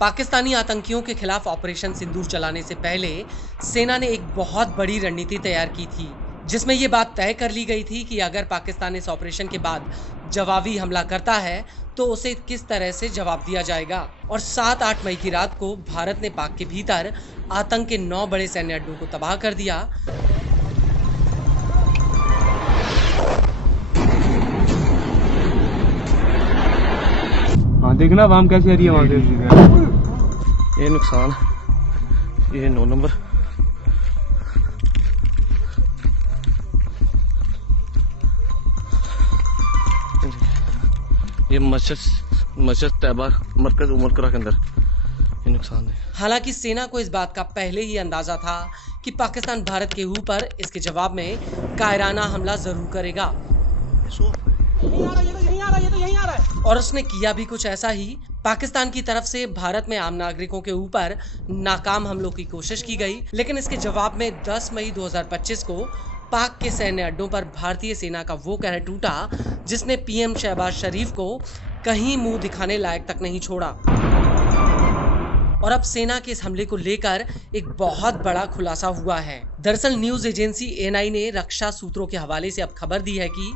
पाकिस्तानी आतंकियों के खिलाफ ऑपरेशन सिंदूर चलाने से पहले सेना ने एक बहुत बड़ी रणनीति तैयार की थी, जिसमें यह बात तय कर ली गई थी कि अगर पाकिस्तान इस ऑपरेशन के बाद जवाबी हमला करता है तो उसे किस तरह से जवाब दिया जाएगा। और 7-8 मई की रात को भारत ने पाक के भीतर आतंक के 9 बड़े सैन्य अड्डों को तबाह कर दिया। हाँ, देखना वाम कैसी आ रही है वहां से। ये नुकसान, ये 9 नंबर, ये मस्जिद तैयबा मरकज उमर करा के अंदर ये नुकसान है। हालांकि सेना को इस बात का पहले ही अंदाजा था कि पाकिस्तान भारत के ऊपर इसके जवाब में कायराना हमला जरूर करेगा, और उसने किया भी कुछ ऐसा ही। पाकिस्तान की तरफ से भारत में आम नागरिकों के ऊपर नाकाम हमलों की कोशिश की गई, लेकिन इसके जवाब में 10 मई 2025 को पाक के सैन्य अड्डों पर भारतीय सेना का वो कहर टूटा जिसने पीएम शहबाज शरीफ को कहीं मुंह दिखाने लायक तक नहीं छोड़ा। और अब सेना के इस हमले को लेकर एक बहुत बड़ा खुलासा हुआ है। दरअसल न्यूज एजेंसी एएनआई ने रक्षा सूत्रों के हवाले से अब खबर दी है कि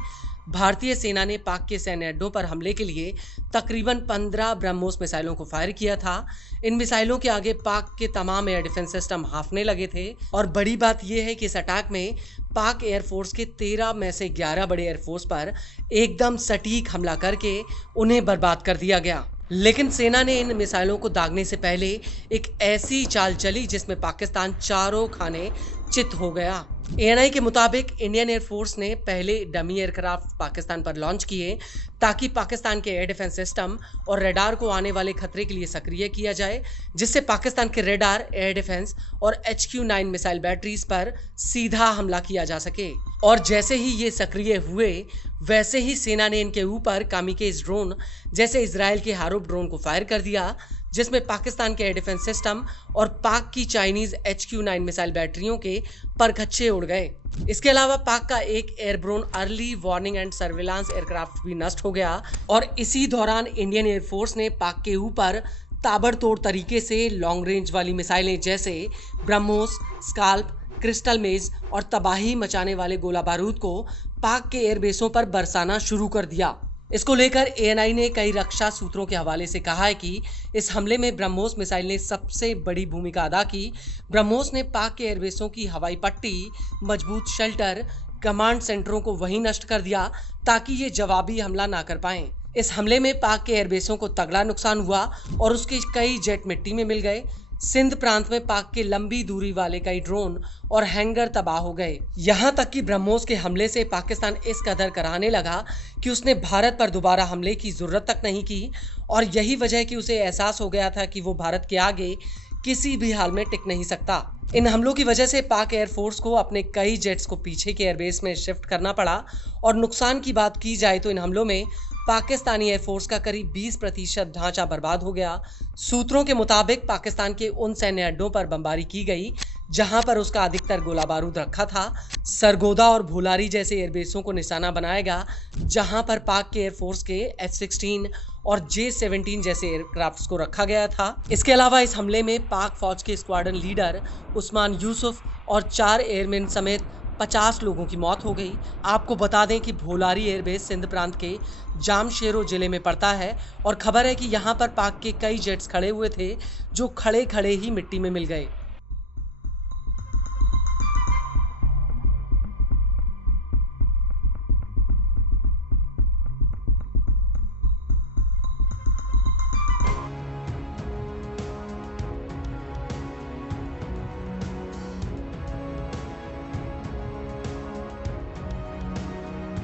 भारतीय सेना ने पाक के सैन्य अड्डों पर हमले के लिए तकरीबन 15 ब्रह्मोस मिसाइलों को फायर किया था। इन मिसाइलों के आगे पाक के तमाम एयर डिफेंस सिस्टम हाफने लगे थे। और बड़ी बात यह है कि इस अटैक में पाक एयरफोर्स के 13 में से 11 बड़े एयरफोर्स पर एकदम सटीक हमला करके उन्हें बर्बाद कर दिया गया। लेकिन सेना ने इन मिसाइलों को दागने से पहले एक ऐसी चाल चली जिसमें पाकिस्तान चारों खाने चित हो गया। एएनआई के मुताबिक इंडियन एयरफोर्स ने पहले डमी एयरक्राफ्ट पाकिस्तान पर लॉन्च किए ताकि पाकिस्तान के एयर डिफेंस सिस्टम और रडार को आने वाले खतरे के लिए सक्रिय किया जाए, जिससे पाकिस्तान के रडार, एयर डिफेंस और HQ-9 मिसाइल बैटरीज पर सीधा हमला किया जा सके। और जैसे ही ये सक्रिय हुए वैसे ही सेना ने इनके ऊपर कामिकेज ड्रोन जैसे इजराइल के हारूब ड्रोन को फायर कर दिया, जिसमें पाकिस्तान के एयर डिफेंस सिस्टम और पाक की चाइनीज HQ-9 मिसाइल बैटरियों के परखच्चे उड़ गए। इसके अलावा पाक का एक airborne early warning and surveillance aircraft भी नष्ट हो गया। और इसी दौरान इंडियन एयरफोर्स ने पाक के ऊपर ताबड़तोड़ तरीके से लॉन्ग रेंज वाली मिसाइलें जैसे ब्रह्मोस, स्काल्प, क्रिस्टल मेज और तबाही मचाने वाले गोला बारूद को पाक के एयरबेसों पर बरसाना शुरू कर दिया। इसको लेकर एएनआई ने कई रक्षा सूत्रों के हवाले से कहा है कि इस हमले में ब्रह्मोस मिसाइल ने सबसे बड़ी भूमिका अदा की। ब्रह्मोस ने पाक के एयरबेसों की हवाई पट्टी, मजबूत शेल्टर, कमांड सेंटरों को वहीं नष्ट कर दिया ताकि ये जवाबी हमला ना कर पाएं। इस हमले में पाक के एयरबेसों को तगड़ा नुकसान हुआ और उसके कई जेट मिट्टी में मिल गए। सिंध प्रांत में पाक के लंबी दूरी वाले कई ड्रोन और हैंगर तबाह हो गए। यहां तक कि ब्रह्मोस के हमले से पाकिस्तान इस कदर कराने लगा कि उसने भारत पर दोबारा हमले की जरूरत तक नहीं की। और यही वजह कि उसे एहसास हो गया था कि वो भारत के आगे किसी भी हाल में टिक नहीं सकता। इन हमलों की वजह से पाक एयरफोर्स को अपने कई जेट्स को पीछे के एयरबेस में शिफ्ट करना पड़ा। और नुकसान की बात की जाए तो इन हमलों में पाकिस्तानी एयरफोर्स का करीब 20% ढांचा बर्बाद हो गया। सूत्रों के मुताबिक पाकिस्तान के उन सैन्य अड्डों पर बमबारी की गई जहां पर उसका अधिकतर गोला बारूद रखा था। सरगोदा और भूलारी जैसे एयरबेसों को निशाना बनाया गया जहां पर पाक के एयरफोर्स के F-16 और J-17 जैसे एयरक्राफ्ट्स को रखा गया था। इसके अलावा इस हमले में पाक फौज के स्क्वाड्रन लीडर उस्मान यूसुफ और 4 एयरमैन समेत 50 लोगों की मौत हो गई। आपको बता दें कि भोलारी एयरबेस सिंध प्रांत के जामशेरो जिले में पड़ता है और खबर है कि यहाँ पर पाक के कई जेट्स खड़े हुए थे जो खड़े खड़े ही मिट्टी में मिल गए।